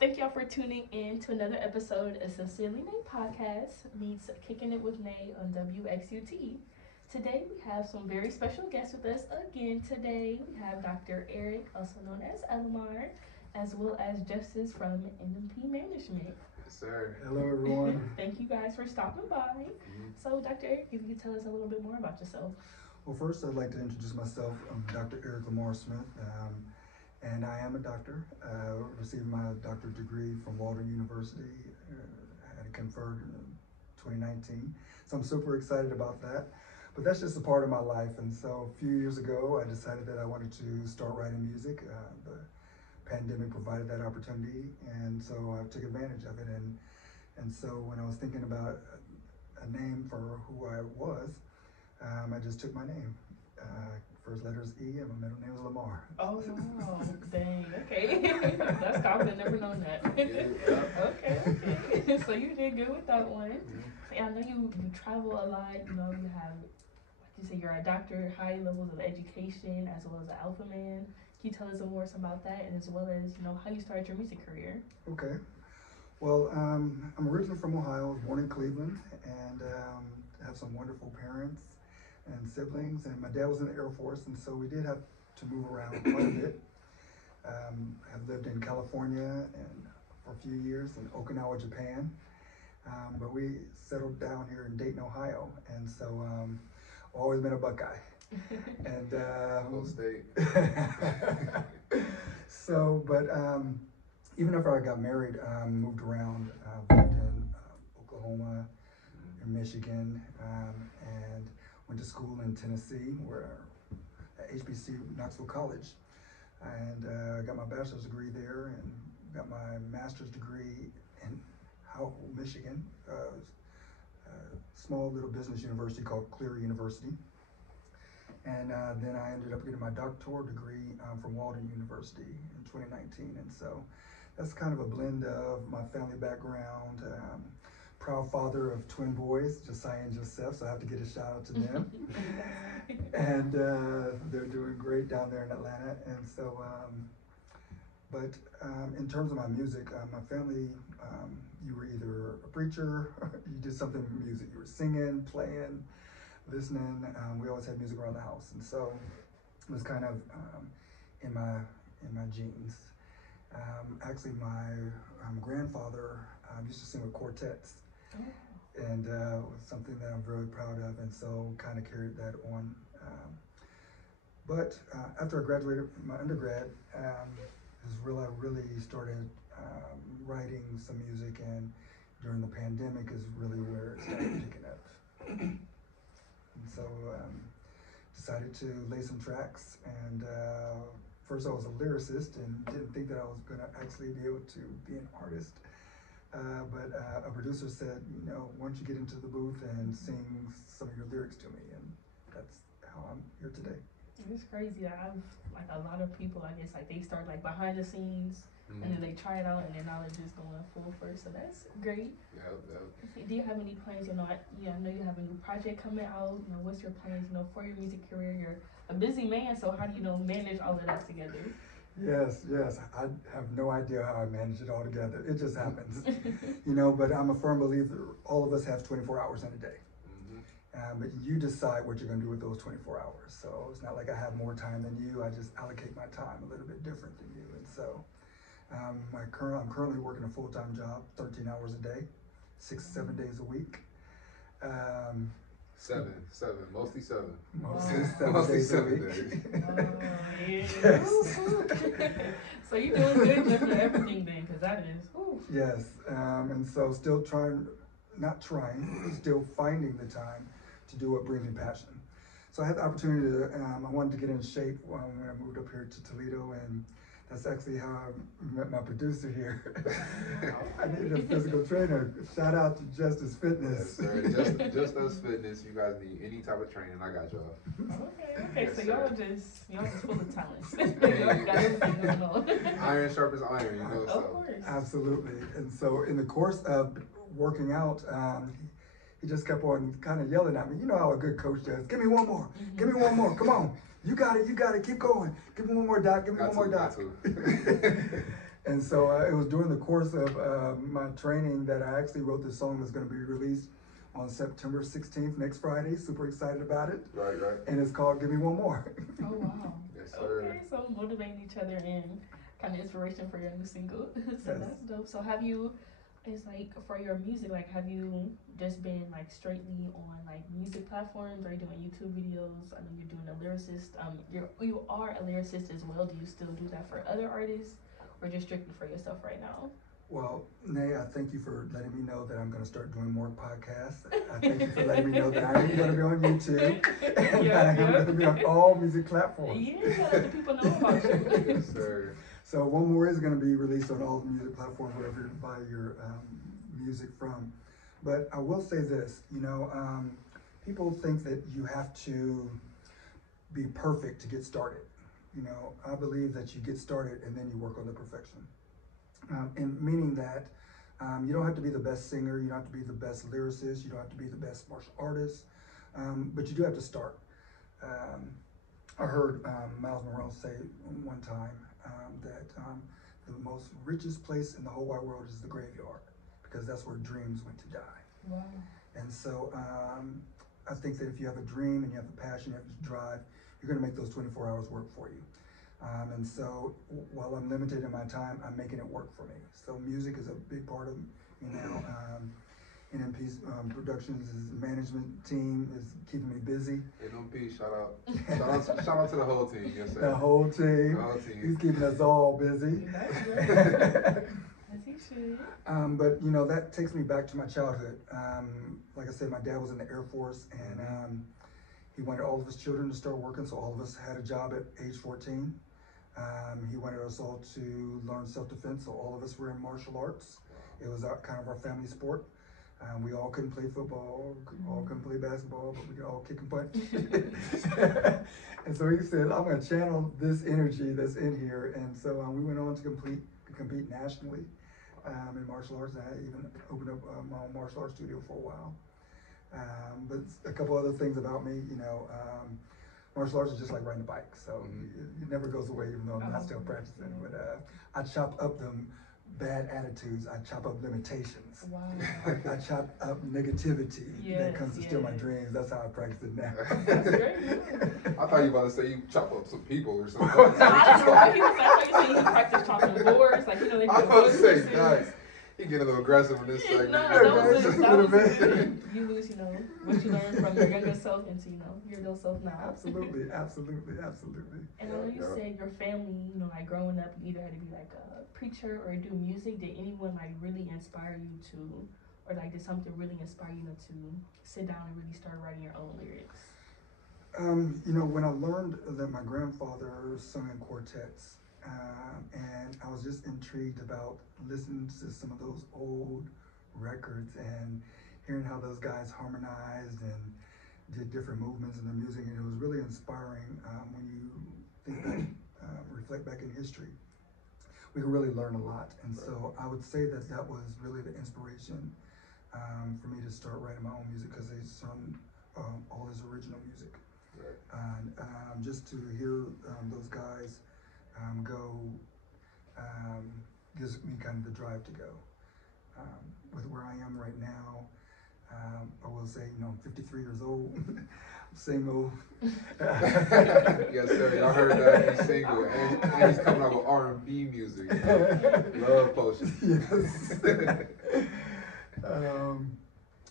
Thank y'all for tuning in to another episode of Sincerely Nay Podcast meets Kicking It with Nay on WXUT. Today we have some very special guests with us again today. We have Dr. Eric, also known as Elemar, as well as Justus from NMP Management. Yes, sir. Hello, everyone. Thank you guys for stopping by. So, Dr. Eric, if you could tell us a little bit more about yourself. Well, first, I'd like to introduce myself. I'm Dr. Eric Lamar Smith, and I am a doctor. Received my doctorate degree from Walden University. I had it conferred in 2019. So I'm super excited about that. But that's just a part of my life. And so a few years ago, I decided that I wanted to start writing music. The pandemic provided that opportunity, and so I took advantage of it. And so when I was thinking about a name for who I was, I just took my name. First letter is E, and my middle name is Lamar. Oh, dang, okay. That's common, I've never known that. Okay. So you did good with that one. So I know you travel a lot, you have, like you say, you're a doctor, high levels of education, as well as an alpha man. Can you tell us more about that, and as well as, how you started your music career? Okay. Well, I'm originally from Ohio. I was born in Cleveland, and have some wonderful parents and siblings, and my dad was in the Air Force, and so we did have to move around quite a bit. I've lived in California and for a few years, in Okinawa, Japan, but we settled down here in Dayton, Ohio, and so always been a Buckeye. And Whole state. So, but even after I got married, moved around, lived in Oklahoma, in Michigan, and went to school in Tennessee, where at HBC Knoxville College, and got my bachelor's degree there, and got my master's degree in Howell, Michigan, small little business university called Clear University. And then I ended up getting my doctoral degree from Walden University in 2019. And so that's kind of a blend of my family background. Proud father of twin boys, Josiah and Joseph, so I have to get a shout out to them. And they're doing great down there in Atlanta. And so, but in terms of my music, my family, you were either a preacher, or you did something with music. You were singing, playing, listening. We always had music around the house, and so it was kind of in my genes. Actually, my grandfather used to sing with quartets, and was something that I'm very proud of, and so kind of carried that on. But after I graduated from my undergrad, I really started writing some music, and during the pandemic is really where it started picking up. And so decided to lay some tracks, and first I was a lyricist and didn't think that I was going to actually be able to be an artist. But a producer said, why don't you get into the booth and sing some of your lyrics to me, and that's how I'm here today. It's crazy. I've, like a lot of people, I guess, like they start like behind the scenes, and then they try it out, and then now they're just going full force. So that's great. Yep. Do you have any plans? I know you have a new project coming out. What's your plans? For your music career, you're a busy man. So how do you manage all of that together? Yes. I have no idea how I manage it all together. It just happens, But I'm a firm believer. All of us have 24 hours in a day. But you decide what you're going to do with those 24 hours. So it's not like I have more time than you. I just allocate my time a little bit different than you. And so I'm currently working a full-time job, 13 hours a day, 6-7 days a week. Seven, mostly seven. Mostly 7 days a week. Yes. So you're doing good just for everything then, because that is, whew. Yes, and so still still finding the time to do what brings me passion. So I had the opportunity to, I wanted to get in shape when I moved up here to Toledo, and that's actually how I met my producer here. I needed a physical trainer. Shout out to Justus Fitness. Yes, sir. Justus Fitness. You guys need any type of training, I got y'all. Okay. Yes, So sir. y'all just full of talents. Y'all got everything going on. Iron sharpens iron, Of so. course. Absolutely. And so in the course of working out, he just kept on kind of yelling at me. You know how a good coach does. Give me one more. Give me one more. Come on. You got it. Keep going. Give me one more, Doc. Give me one more, Doc. And And so it was during the course of my training that I actually wrote this song that's going to be released on September 16th, next Friday. Super excited about it. Right. And it's called Give Me One More. Oh, wow. Yes, sir. Okay, so motivating each other and kind of inspiration for your new single. So Yes. that's dope. So have you, it's like for your music, like have you just been like straightly on like music platforms? Are you doing YouTube videos? I know you're doing a lyricist. You are a lyricist as well. Do you still do that for other artists or just strictly for yourself right now? Well, Nay, I thank you for letting me know that I'm going to start doing more podcasts. I thank you for letting me know that I am going to be on YouTube and I am going to be on all music platforms. Yeah, let the people know about you. Yes, sir. So One More is going to be released on all the music platforms, wherever you buy your music from. But I will say this, people think that you have to be perfect to get started. I believe that you get started and then you work on the perfection. And meaning that you don't have to be the best singer, you don't have to be the best lyricist, you don't have to be the best martial artist, but you do have to start. I heard Miles Monroe say one time that the most richest place in the whole wide world is the graveyard, because that's where dreams went to die. Wow. And so I think that if you have a dream and you have a passion, you have a drive, you're going to make those 24 hours work for you. And so while I'm limited in my time, I'm making it work for me. So music is a big part of me now. NMP's Productions' management team is keeping me busy. NMP, shout out to the whole team. Yes, sir. The whole team. The whole team. He's keeping us all busy. That's great. As he should. But that takes me back to my childhood. Like I said, my dad was in the Air Force, and he wanted all of his children to start working, so all of us had a job at age 14. He wanted us all to learn self-defense, so all of us were in martial arts. It was kind of our family sport. We all couldn't play football, all couldn't play basketball, but we could all kick and punch. And so he said, I'm going to channel this energy that's in here. And so we went on to compete nationally in martial arts. And I even opened up my own martial arts studio for a while. But a couple other things about me, martial arts is just like riding a bike, so it never goes away, even though I'm not still practicing. But I chop up them bad attitudes, I chop up limitations. Wow. I chop up negativity that comes to steal my dreams. That's how I practice it now. That's great. I thought you were about to say you chop up some people or something. I don't know what he was like. You say you practice chopping boards, like they I was about to say, nice. He getting a little aggressive in this segment. No, that was good. You lose, what you learned from your younger self into, your real self now. Absolutely. And I know you said your family, like growing up, you either had to be like a preacher or do music. Did anyone like really inspire you to, or like did something really inspire you to sit down and really start writing your own lyrics? When I learned that my grandfather sung in quartets, and I was just intrigued about listening to some of those old records and hearing how those guys harmonized and did different movements in their music, and it was really inspiring when you think back, reflect back in history. We can really learn a lot, and so I would say that was really the inspiration for me to start writing my own music, because they sung all his original music. And just to hear those guys go gives me kind of the drive to go. With where I am right now, I will say, I'm 53 years old, single. Yes, sir. Y'all heard that. He's single, and he's coming out with R&B music. Love Potion. Yes.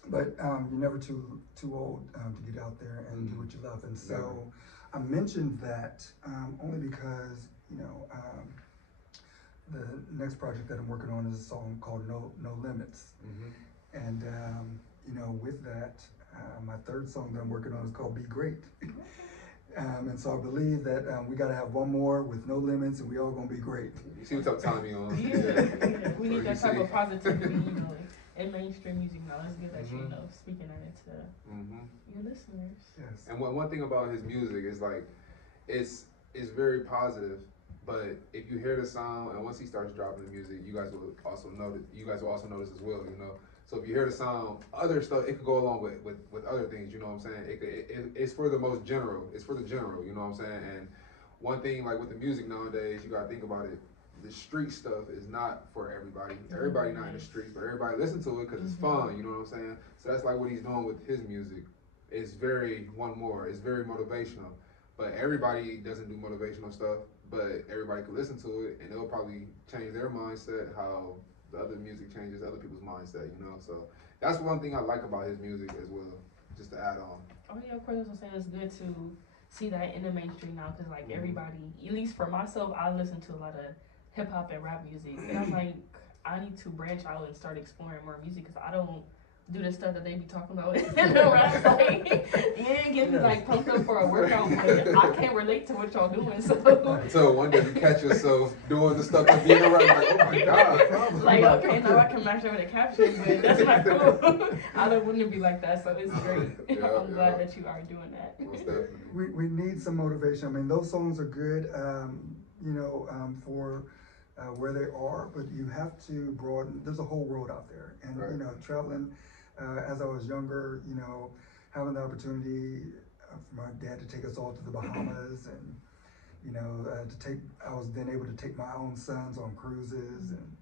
But you're never too old to get out there and do what you love. And so I mentioned that only because, the next project that I'm working on is a song called No Limits. And, with that, my third song that I'm working on is called Be Great. And so I believe that we got to have one more with no limits, and we all going to be great. You see what type of time you on? Yeah. We need that type of positivity, in mainstream music now. Let's get that shit, speaking that into your listeners. Yes. And one thing about his music is like, it's very positive. But if you hear the sound, and once he starts dropping the music, you guys will also notice. You guys will also notice as well. So if you hear the sound, other stuff, it could go along with other things. You know what I'm saying? It's for the most general. It's for the general. You know what I'm saying? And one thing, like with the music nowadays, you gotta think about it. the street stuff is not for everybody. Everybody not in the streets, but everybody listen to it because it's fun. You know what I'm saying? So that's like what he's doing with his music. It's very it's very motivational. But everybody doesn't do motivational stuff. But everybody can listen to it, and it'll probably change their mindset. How the other music changes other people's mindset. You know, so that's one thing I like about his music as well. Just to add on. Oh yeah, of course. That's what I'm saying. It's good to see that in the mainstream now, because like everybody, at least for myself, I listen to a lot of hip hop and rap music, and I'm like, I need to branch out and start exploring more music, because I don't do the stuff that they be talking about in the rap. Like, you ain't get me like pumped up for a workout, but I can't relate to what y'all doing. So one day you catch yourself doing the stuff that being around, like, oh my god. Like, okay, now I can match that with a caption, but that's not cool. I don't want to be like that, so it's great. I'm glad that you are doing that. Most definitely. We need some motivation. I mean, those songs are good, for where they are, but you have to broaden. There's a whole world out there, and Right. traveling. As I was younger, having the opportunity for my dad to take us all to the Bahamas, and I was then able to take my own sons on cruises, and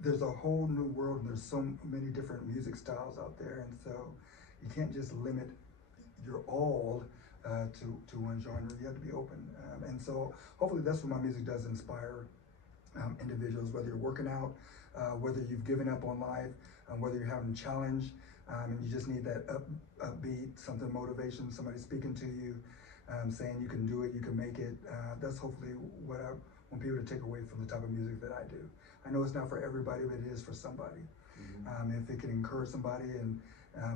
there's a whole new world, and there's so many different music styles out there, and so you can't just limit your all to one genre. You have to be open, and so hopefully that's what my music does, inspire individuals, whether you're working out, whether you've given up on life, whether you're having a challenge, and you just need that upbeat, something motivation, somebody speaking to you, saying you can do it, you can make it. That's hopefully what I want people to take away from the type of music that I do. I know it's not for everybody, but it is for somebody. If it can encourage somebody and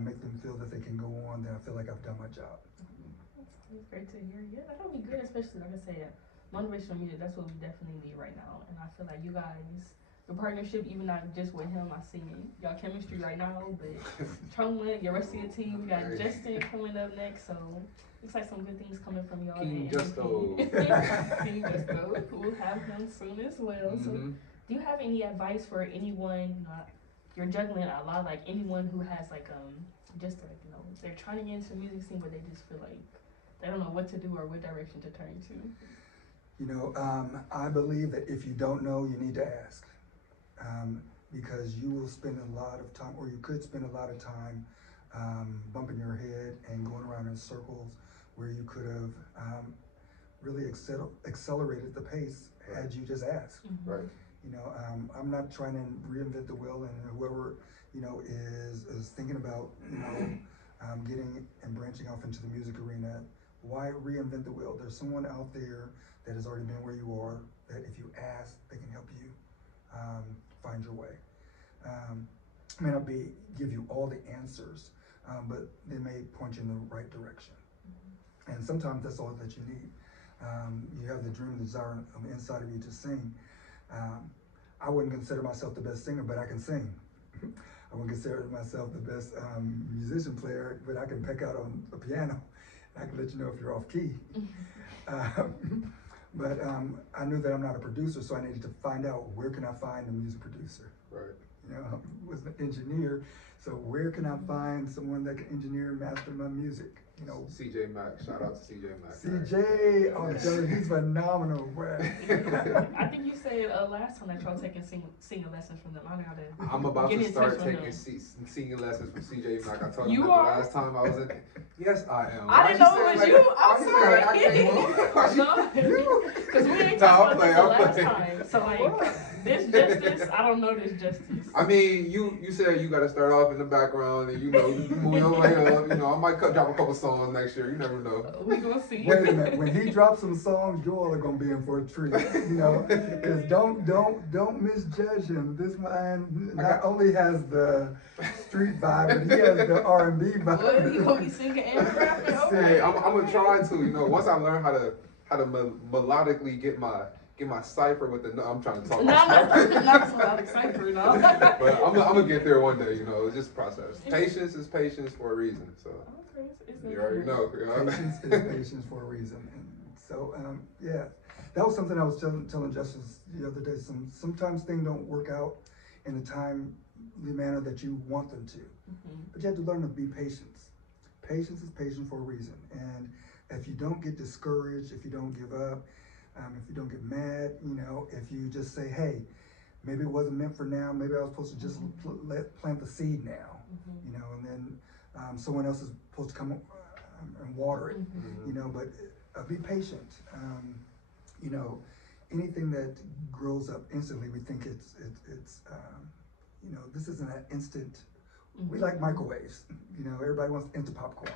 make them feel that they can go on, then I feel like I've done my job. It's great to hear. Yeah, that'll be good, especially like I said, motivational music. That's what we definitely need right now, and I feel like you guys, the partnership, even not just with him, I see y'all chemistry right now, but Chungwin, your rest of your team, we got Justin coming up next, so looks like some good things coming from y'all. King Justo. King Justo. We'll have him soon as well. So, do you have any advice for anyone? You're juggling a lot, like anyone who has like just like they're trying to get into the music scene, but they just feel like they don't know what to do or what direction to turn to. I believe that if you don't know, you need to ask. Because you will spend a lot of time, or you could spend a lot of time bumping your head and going around in circles where you could have really accelerated the pace had you just asked. Right. I'm not trying to reinvent the wheel, and whoever is thinking about getting and branching off into the music arena, why reinvent the wheel? There's someone out there that has already been where you are, that if you ask, they can help you find your way. May not give you all the answers, but they may point you in the right direction. And sometimes that's all that you need. You have the dream and desire on the inside of you to sing. I wouldn't consider myself the best singer, but I can sing. I wouldn't consider myself the best musician player, but I can peck out on the piano. I can let you know if you're off key. But I knew that I'm not a producer, so I needed to find out, where can I find a music producer? Right. I was an engineer, so where can I find someone that can engineer and master my music? CJ Mack, shout out to CJ Mack. CJ, I'm telling you, he's phenomenal, bro. I think you said last time that y'all taking singing lessons from them. I'm about to start taking singing lessons from CJ Mack. I told him You that are? the last time I was in. Yes, I am. I didn't know it was you. I'm sorry. No, because we ain't talking about this the last playing. time. So like this Justice, I don't know this Justice. I mean, you said you got to start off in the background, and you move your way up. I might drop a couple songs next year. You never know. We gonna see. Wait a minute. When he drops some songs, you all are gonna be in for a treat. Because don't misjudge him. This man not only has the street vibe, but he has the R&B vibe. What, you gonna be singing and rapping? Okay. I'm gonna try to. Once I learn how to melodically get my cipher with the. I'm trying to talk. Not melodic cipher, no. But I'm gonna get there one day. It's just a process. Patience is patience for a reason. So. You already know. Patience is patience for a reason. And so, that was something I was telling Justice the other day. Sometimes things don't work out in the timely manner that you want them to. But you have to learn to be patient. Patience is patience for a reason. And if you don't get discouraged, if you don't give up, If you don't get mad, if you just say, hey, maybe it wasn't meant for now. Maybe I was supposed to just plant the seed now, and then someone else is supposed to come and water it, but be patient. Anything that grows up instantly, we think it's this isn't an instant. We like microwaves. Everybody wants instant popcorn.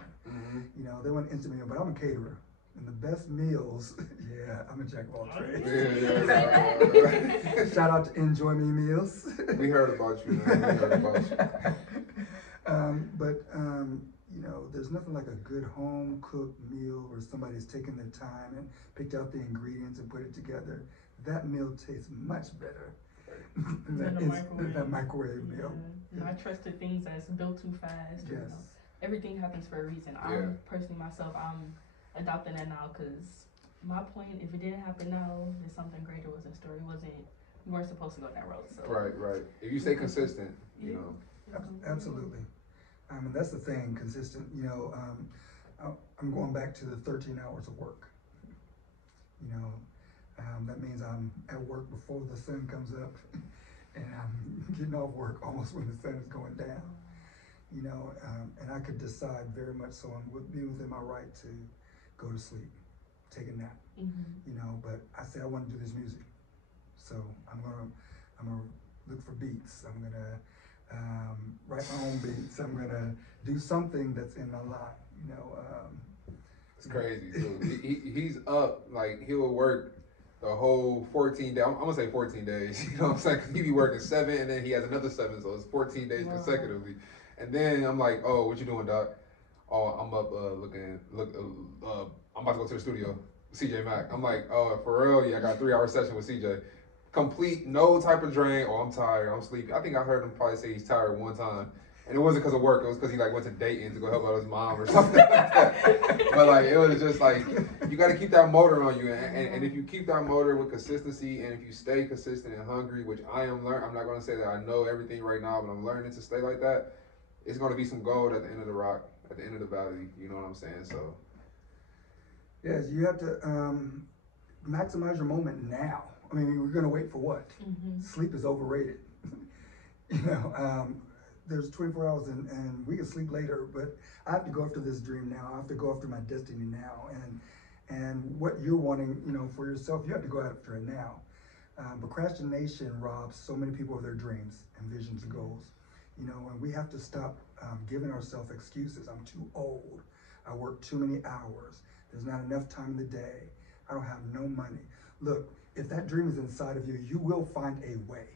They want instant meal, but I'm a caterer. And the best meals, yeah, I'm a jack of all trades. Shout out to Enjoy Me Meals. We heard about you, man. We heard about you. There's nothing like a good home cooked meal where somebody's taken their time and picked out the ingredients and put it together. That meal tastes much better than that microwave meal. Not trusted things that's built too fast. Yes. Everything happens for a reason. I'm personally myself, I'm adopting that now because my point, if it didn't happen now, then something greater was in store. We weren't supposed to go that road. So. Right. If you stay consistent, Absolutely. And that's the thing, consistent. I'm going back to the 13 hours of work. That means I'm at work before the sun comes up, and I'm getting off work almost when the sun is going down. And I could decide very much so I'm within my right to go to sleep, take a nap. But I say I want to do this music, so I'm gonna look for beats. I'm gonna write my own beats. I'm gonna do something that's in my line. It's crazy too. He's up, like he'll work the whole 14 days. I'm gonna say 14 days. You know what I'm saying? 'Cause he be working 7 and then he has another 7, so it's 14 days consecutively. And then I'm like, oh, what you doing, Doc? Oh, I'm up I'm about to go to the studio. CJ Mack. I'm like, oh, for real? Yeah, I got a 3-hour session with CJ. Complete, no type of drain. Oh, I'm tired. I'm sleepy. I think I heard him probably say he's tired one time. And it wasn't because of work. It was because he went to Dayton to go help out his mom or something like that. But it was just you got to keep that motor on you. And if you keep that motor with consistency, and if you stay consistent and hungry, which I am learning, I'm not going to say that I know everything right now, but I'm learning to stay like that. It's going to be some gold at the end of the rock, at the end of the valley. You know what I'm saying? So. Yes, you have to maximize your moment now. I mean, we're going to wait for what? Sleep is overrated. There's 24 hours and we can sleep later, but I have to go after this dream now. I have to go after my destiny now. And what you're wanting, for yourself, you have to go after it now. Procrastination robs so many people of their dreams and visions and goals. And we have to stop giving ourselves excuses. I'm too old. I work too many hours. There's not enough time in the day. I don't have no money. Look, if that dream is inside of you, you will find a way.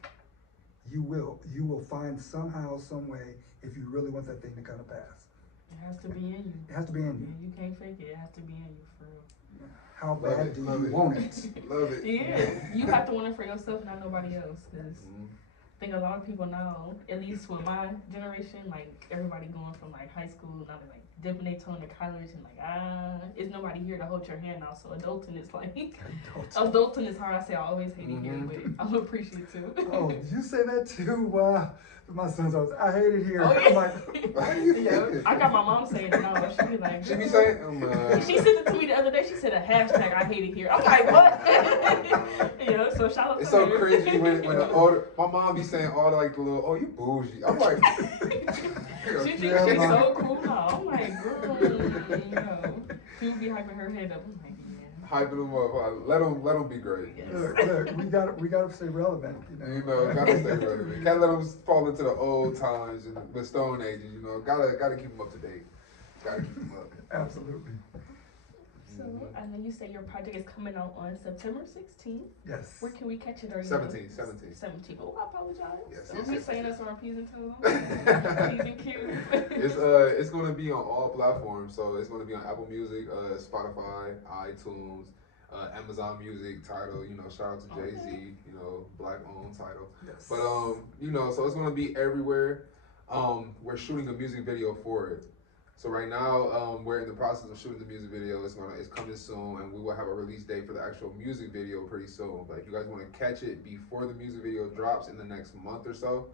You will find somehow, some way, if you really want that thing to come to pass. It has to be in you. It has to be in you. You can't fake it. It has to be in you, for real. How bad do you want it? Love it. Yeah, you have to want it for yourself, not nobody else. Because I think a lot of people now, at least with my generation, everybody going from high school, now they're dipping their toe into college, and it's nobody here to hold your hand now. So adulting is adulting is hard. I say I always hate it here, but I'm appreciative. Oh, did you say that too? Wow. My son's always, I hate it here. Oh, yeah. I'm like, why do you think it? I got my mom saying it now. She be like, she be saying, she sent it to me the other day. She said a hashtag, I hate it here. I'm like, what? So shout out to her. It's so cringy when the older, my mom be saying all the little, oh, you bougie. I'm like, she thinks she's so cool now. I'm like, girl, she would be hyping her head up. I'm like, hyping them up. Let them be great. Yes. Look, we gotta stay relevant. Gotta stay relevant. Can't let them fall into the old times and the Stone Ages. Gotta keep them up to date. Gotta keep them up. Absolutely. So I know you say your project is coming out on September 16th. Yes. Where can we catch it? 17. Oh, I apologize. Yes. He's saying us on P's and Q's. P's and Q's. It's gonna be on all platforms. So it's gonna be on Apple Music, Spotify, iTunes, Amazon Music. Tidal. Shout out to Jay-Z. Black owned Tidal. Yes. But so it's gonna be everywhere. We're shooting a music video for it. So right now, we're in the process of shooting the music video. It's coming soon, and we will have a release date for the actual music video pretty soon. But if you guys want to catch it before the music video drops in the next month or so,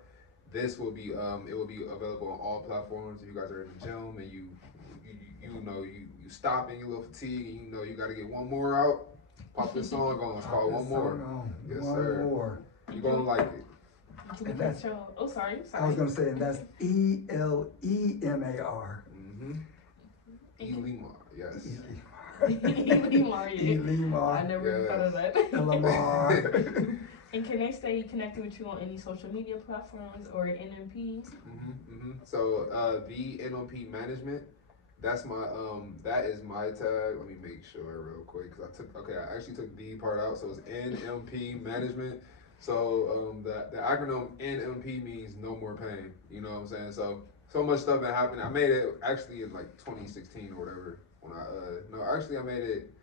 this will be it will be available on all platforms. If you guys are in the gym and you stop and you're a little fatigued and you got to get one more out, Pop this song on. It's called One More. Yes, One sir. More. You're gonna like it. Can we And get your, oh, sorry. I was gonna say, and that's Elemar. Elemar, yes. Elemar, yeah. Elemar. I never Yes. thought of that. Elemar. And can they stay connected with you on any social media platforms or NMP? So the NMP Management, that's my that is my tag. Let me make sure real quick because I actually took the part out. So it's NMP Management. So the acronym NMP means no more pain. You know what I'm saying? So much stuff that happened. I made it actually in like 2016 or whatever. When I made it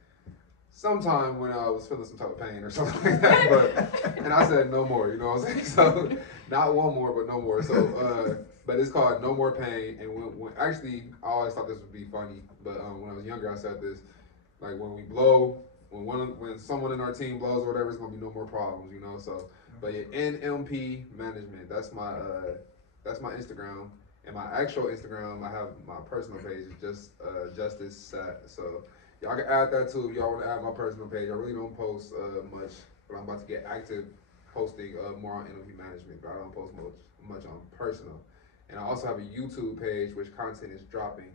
sometime when I was feeling some type of pain or something like that. And I said no more. You know what I'm saying? So not one more, but no more. So but it's called No More Pain. And when actually I always thought this would be funny, but when I was younger I said this, like when we blow. When someone in our team blows or whatever, it's gonna be no more problems, you know. So, but yeah, NMP Management. That's my Instagram, and my actual Instagram. I have my personal page. It's just Justice Sat. So y'all can add that too if y'all want to add my personal page. I really don't post much, but I'm about to get active posting more on NMP Management. But I don't post much on personal, and I also have a YouTube page which content is dropping.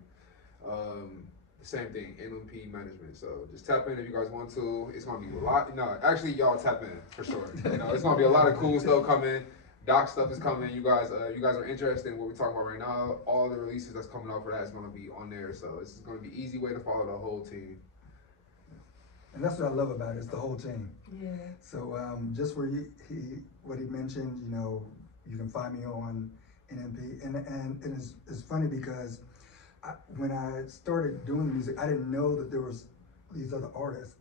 Same thing, NMP Management. So just tap in if you guys want to. It's gonna be a lot. No, actually, y'all tap in for sure. You know, it's gonna be a lot of cool stuff coming. Doc stuff is coming. You guys are interested in what we're talking about right now. All the releases that's coming out for that is gonna be on there. So it's gonna be easy way to follow the whole team. And that's what I love about it. It's the whole team. Yeah. So just where what he mentioned, you know, you can find me on NMP, and it's funny because. When I started doing the music, I didn't know that there was these other artists,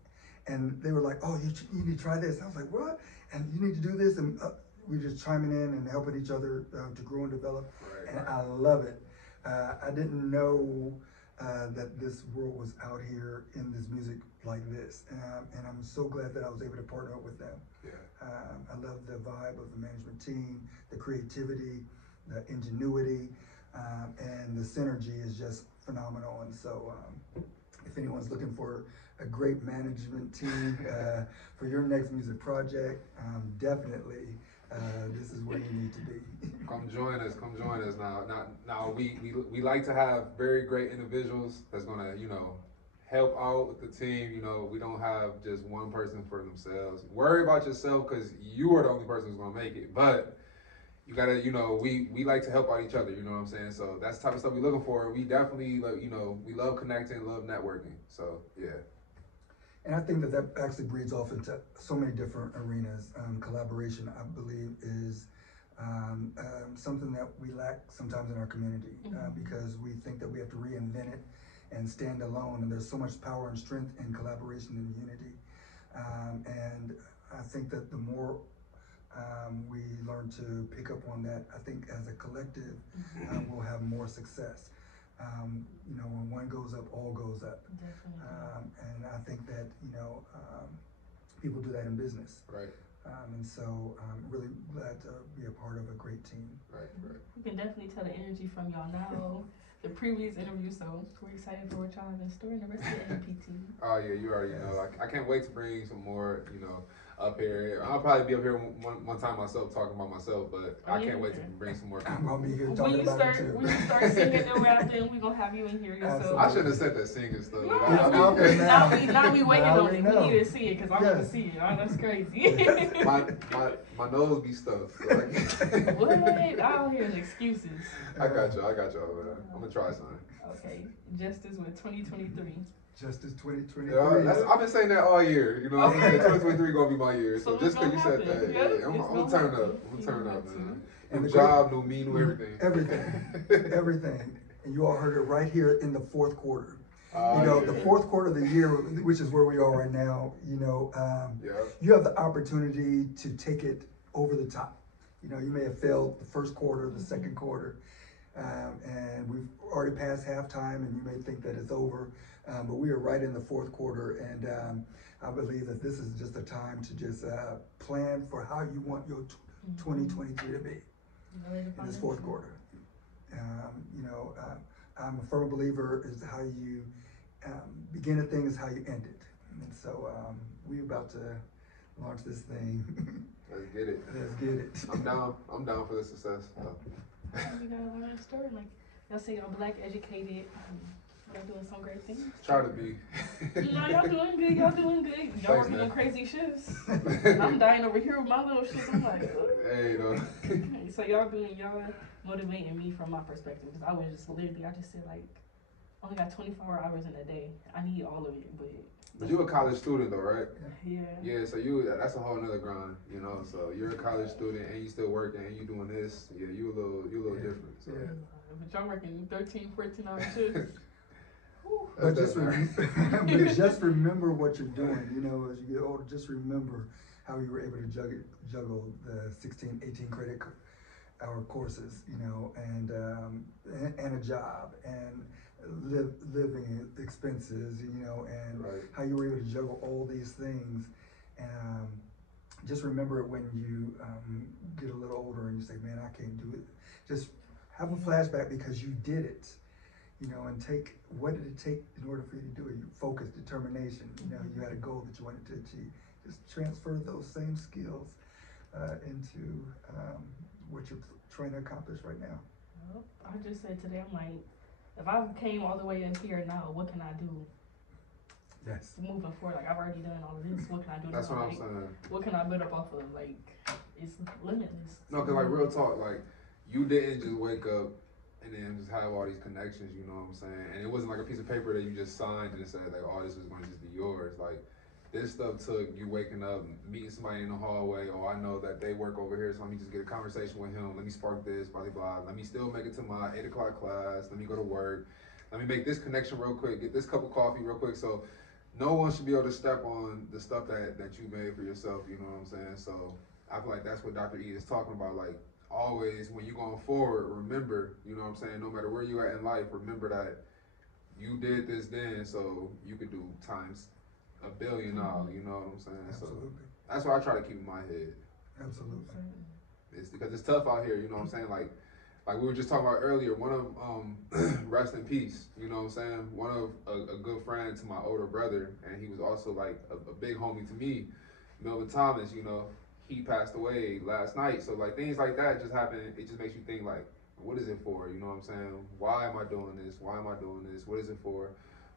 and they were like, "Oh, you need to try this." And I was like, "What?" And you need to do this, and we're just chiming in and helping each other to grow and develop, and I love it. I didn't know that this world was out here in this music like this, and I'm so glad that I was able to partner up with them. Yeah. I love the vibe of the management team, the creativity, the ingenuity. And the synergy is just phenomenal. And so if anyone's looking for a great management team for your next music project, definitely this is where you need to be. Come join us now. We like to have very great individuals that's gonna, you know, help out with the team. You know, we don't have just one person for themselves. Worry about yourself because you are the only person who's gonna make it. But you gotta, you know, we like to help out each other, you know what I'm saying? So that's the type of stuff we're looking for. We definitely, you know, we love connecting, love networking. So, yeah. And I think that actually breeds off into so many different arenas. Collaboration, I believe, is something that we lack sometimes in our community because we think that we have to reinvent it and stand alone. And there's so much power and strength in collaboration and unity. And I think that the more we learn to pick up on that, I think as a collective, we'll have more success. You know, when one goes up, all goes up. Definitely. And I think that, you know, people do that in business. Right. And so I'm really glad to be a part of a great team. Right. We can definitely tell the energy from y'all now. The previous interview, so we're excited for what y'all have in store in the rest of the NMP team. Oh, yeah, you already know. I can't wait to bring some more, you know, up here. I'll probably be up here one time myself talking about myself, but I can't wait to bring some more people. I'm gonna be here talking about it too. When you start singing and rapping, we're gonna have you in here yourself. I should have said that singing stuff. Now we waiting on it. Know. We need to see it because I want to see it. Oh, that's crazy. my nose be stuffed. So What? All hear is excuses. I got you over there. I'm gonna try something. Okay, Justice with 2023. Justice 2023. Yeah, I've been saying that all year. You know, I'm saying 2023 gonna be my year. So just because you said that, yeah, I'm gonna turn up. I'm gonna turn up, man. And new job, new me, new everything. Everything. And you all heard it right here in the fourth quarter. You know, the fourth quarter of the year, which is where we are right now, you know, you have the opportunity to take it over the top. You know, you may have failed the first quarter, the second quarter, and we've already passed halftime, and you may think that it's over, but we are right in the fourth quarter, and I believe that this is just a time to just plan for how you want your 2023 to be in this fourth quarter. You know, I'm a firm believer is how you begin a thing is how you end it. And so we about to launch this thing. Let's get it. Let's get it. I'm down for the success. You gotta learn the story. Like y'all say, y'all black educated. Y'all doing some great things. Try to be. No, y'all doing good. Y'all doing good. Y'all Thanks, working man. on crazy shifts. I'm dying over here with my little shifts. I'm like, Hey, you know. okay. So y'all motivating me from my perspective because I was just literally, I just said like, only got 24 hours in a day. I need all of it, But you're a college student though, right? yeah. Yeah, so that's a whole nother grind, you know. So you're a college student and you still working and you doing this. Yeah, you a little different. So. Yeah. But y'all working 13, 14 hour shifts. But just remember what you're doing, you know, as you get older, just remember how you were able to juggle the 16, 18 credit hour courses, you know, and a job and living expenses, you know, and right. how you were able to juggle all these things. Just remember it when you get a little older and you say, man, I can't do it. Just have a flashback because you did it. You know, and what did it take in order for you to do it? You focus, determination, you know, you had a goal that you wanted to achieve. Just transfer those same skills into what you're trying to accomplish right now. Well, I just said today, I'm like, if I came all the way in here now, what can I do? Yes. Moving forward, like I've already done all of this, what can I do? That's now? what I'm Like, saying. what can I build up off of? Like, it's limitless. No, cause like real talk, like you didn't just wake up and then just have all these connections, you know what I'm saying? And it wasn't like a piece of paper that you just signed and it said like, oh, this is going to just be yours. Like this stuff took you waking up, meeting somebody in the hallway. Oh, I know that they work over here, so let me just get a conversation with him. Let me spark this, blah, blah, blah. Let me still make it to my 8 o'clock class. Let me go to work. Let me make this connection real quick. Get this cup of coffee real quick. So no one should be able to step on the stuff that you made for yourself, you know what I'm saying? So I feel like that's what Dr. E is talking about. Like, always when you're going forward, remember, you know what I'm saying, no matter where you at in life, remember that you did this then, so you could do times a billion now, you know what I'm saying? Absolutely. So that's why I try to keep in my head. Absolutely. It's because it's tough out here, you know what I'm saying? Like we were just talking about earlier, one of rest in peace, you know what I'm saying? One of a good friend to my older brother, and he was also like a big homie to me, Melvin Thomas, you know. He passed away last night, so like things like that just happen. It just makes you think like, what is it for? You know what I'm saying? Why am I doing this? Why am I doing this? What is it for?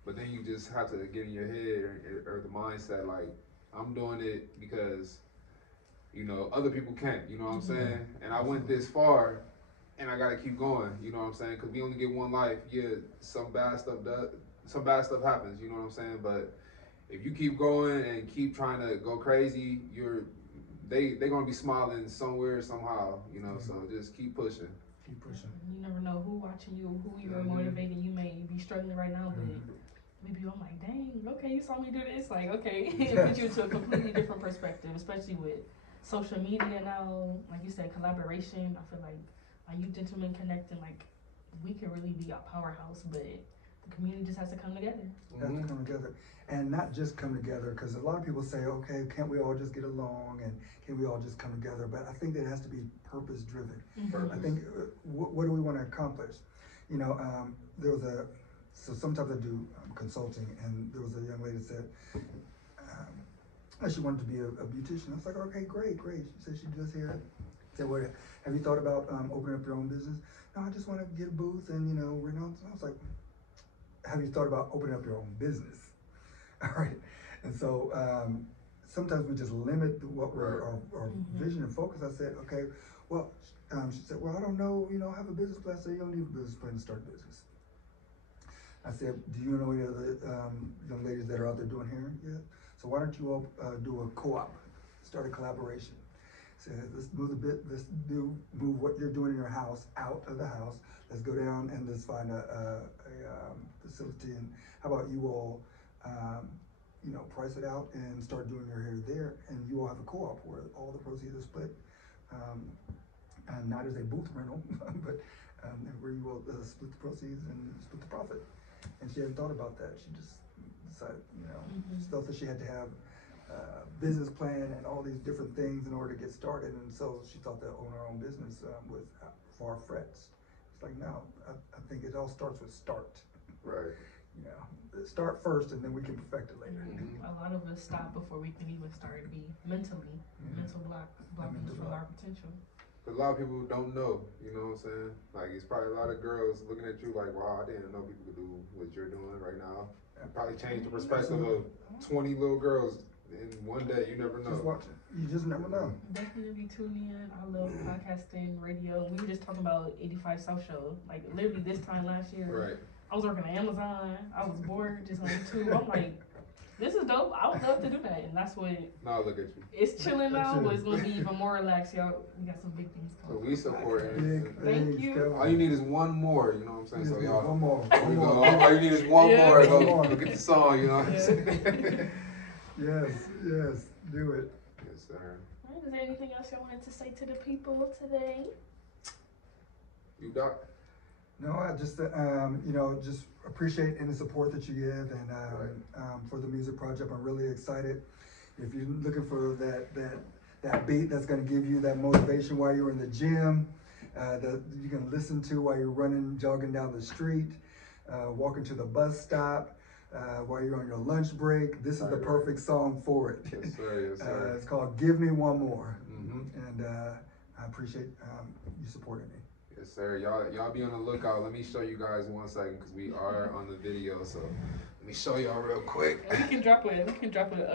But then you just have to get in your head or the mindset like, I'm doing it because, you know, other people can't. You know what I'm saying? And I went this far, and I gotta keep going. You know what I'm saying? Because we only get one life. Yeah, some bad stuff happens. You know what I'm saying? But if you keep going and keep trying to go crazy, they're gonna be smiling somewhere, somehow, you know, so just keep pushing. Keep pushing. You never know who watching you, who you're motivating. You may be struggling right now, but maybe I'm like, dang, okay, you saw me do this. Like, okay, it puts you into a completely different perspective, especially with social media now. Like you said, collaboration. I feel like you gentlemen connecting, like, we can really be a powerhouse, but the community just has to come together. Have to come together, and not just come together, because a lot of people say, okay, can't we all just get along, and can we all just come together? But I think that it has to be purpose driven. I think what do we want to accomplish? You know, so sometimes I do consulting, and there was a young lady that said she wanted to be a beautician. I was like, okay, great. She said she does hair. I said, well, have you thought about opening up your own business? No, I just want to get a booth and, you know, renounce. I was like, have you thought about opening up your own business? All right. And so sometimes we just limit what our vision and focus. I said, okay, well, she said, well, I don't know, you know, I have a business plan. I said, you don't need a business plan to start a business. I said, do you know any other young ladies that are out there doing hair yet? So why don't you do a co-op, start a collaboration? So let's move what you're doing in your house out of the house. Let's go down and let's find a facility. And how about you all, you know, price it out and start doing your hair there, and you all have a co-op where all the proceeds are split, and not as a booth rental, but where you will split the proceeds and split the profit. And she hadn't thought about that. She just decided, you know, she felt that she had to have business plan and all these different things in order to get started, and so she thought that owning her own business was far-fetched. It's like, no, I think it all starts with start. Right. you know, start first and then we can perfect it later. A lot of us stop before we can even start to be mentally, mental blocking us from our potential. But a lot of people don't know, you know what I'm saying? Like, it's probably a lot of girls looking at you like, wow, I didn't know people could do what you're doing right now. It probably changed the perspective of 20 little girls in one day. You never know. Just watch it. You just never know. Definitely tune in. I love podcasting, radio. We were just talking about 85 South Show. Like, literally this time last year, Right. I was working at Amazon. I was bored, just on YouTube. I'm like, this is dope. I would love to do that. And that's what Now look at you. it's chilling now, but it's gonna be even more relaxed, y'all. We got some big things So coming. we support Big it. Thank things you. coming. All you need is one more, you know what I'm saying? So Just y'all, one more. there One we go. more. All you need is one Yeah. more. One Go, more. go get the song, you know what I'm saying? Yes, yes, do it. Yes, sir. All right, is there anything else y'all wanted to say to the people today? You, Doc? No, I just, you know, just appreciate any support that you give, and for the music project, I'm really excited. If you're looking for that beat that's going to give you that motivation while you're in the gym, that you can listen to while you're running, jogging down the street, walking to the bus stop, while you're on your lunch break, this is the perfect song for it. Yes, sir. Yes, sir. It's called "Give Me One More," Mm-hmm. and I appreciate you supporting me. Yes, sir. Y'all be on the lookout. Let me show you guys 1 second because we are on the video. So let me show y'all real quick. We can drop a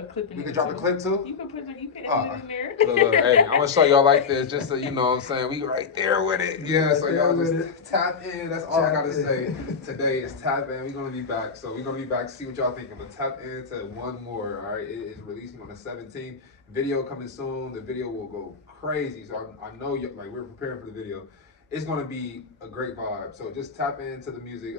clip in We there. can drop a too. clip too. You can put it, you can edit it in there. Look, hey, I'm gonna show y'all like this, just so you know what I'm saying. We right there with it. Yeah, so y'all just tap in. That's all I gotta say today is tap in. We're gonna be back. So we're gonna be back, see what y'all thinking. But tap into one more, all right? It is releasing on the 17th. Video coming soon. The video will go crazy. So I know you like we're preparing for the video. It's gonna be a great vibe. So just tap into the music.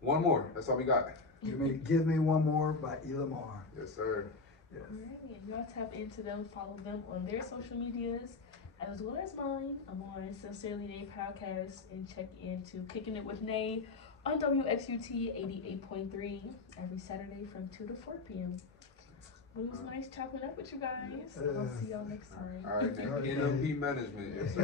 One more. That's all we got. Give Me One More by Elemar. Yes, sir. Yes. Alright, y'all tap into them, follow them on their social medias, as well as mine. I'm on Sincerely Nay Podcast, and check into Kicking It with Nay on WXUT 88.3 every Saturday from 2 to 4 p.m. Well, it was nice chopping up with you guys. I'll see y'all next time. All right, NMP Management. Yes, sir.